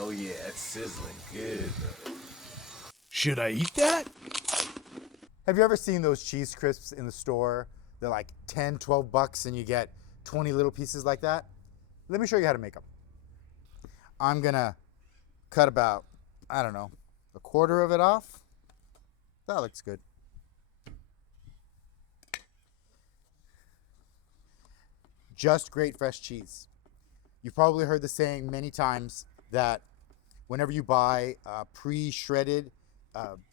Oh yeah, it's sizzling good. Should I eat that? Have you ever seen those cheese crisps in the store? They're like 10, 12 bucks and you get 20 little pieces like that. Let me show you how to make them. I'm gonna cut about, I don't know, a quarter of it off. That looks good. Just great fresh cheese. You've probably heard the saying many times that whenever you buy pre-shredded,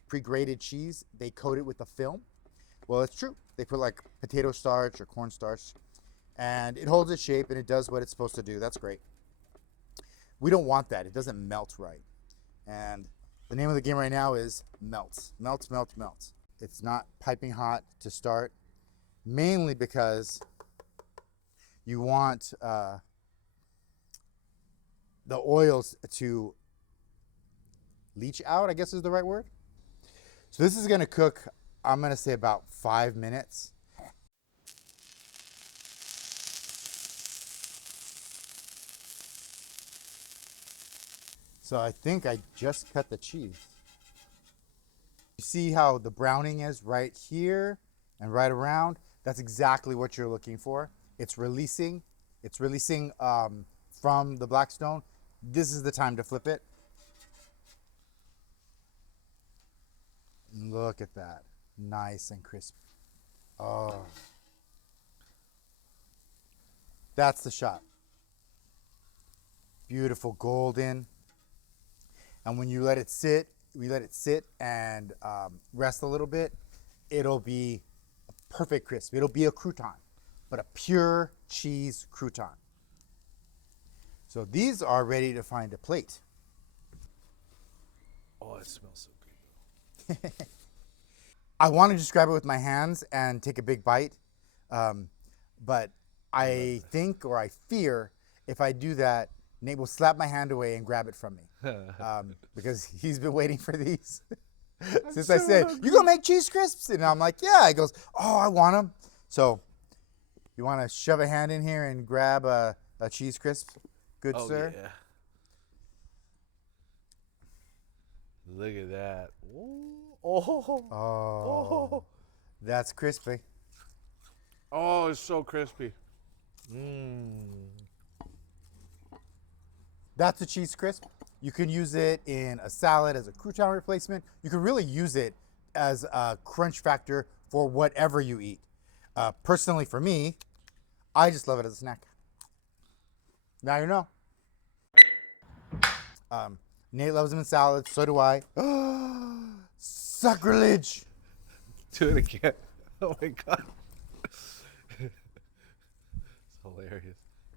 pre-grated cheese, they coat it with a film. Well, it's true. They put like potato starch or cornstarch, and it holds its shape and it does what it's supposed to do. That's great. We don't want that. It doesn't melt right. And the name of the game right now is melt. Melt, melt, melt. It's not piping hot to start, mainly because you want the oils to leach out, I guess is the right word. So this is gonna cook, I'm gonna say about 5 minutes. So I think I just cut the cheese. You see how the browning is right here and right around? That's exactly what you're looking for. It's releasing from the Blackstone. This is the time to flip it. Look at that, nice and crisp. Oh, that's the shot. Beautiful golden. And when you let it sit, and rest a little bit, it'll be a perfect crisp. It'll be a crouton, but a pure cheese crouton. So these are ready to find a plate. Oh, it smells so good. I want to just grab it with my hands and take a big bite, but I think or I fear if I do that, Nate will slap my hand away and grab it from me because he's been waiting for these since I said, "You gonna make cheese crisps?" And I'm like, "Yeah." He goes, "Oh, I want them." So you want to shove a hand in here and grab a cheese crisp, good sir? Yeah. Look at that. Oh, that's crispy. Oh, it's so crispy. That's a cheese crisp. You can use it in a salad as a crouton replacement. You can really use it as a crunch factor for whatever you eat. Personally, for me, I just love it as a snack. Now you know. Nate loves them in salads. So do I. Sacrilege. Do it again. Oh my God.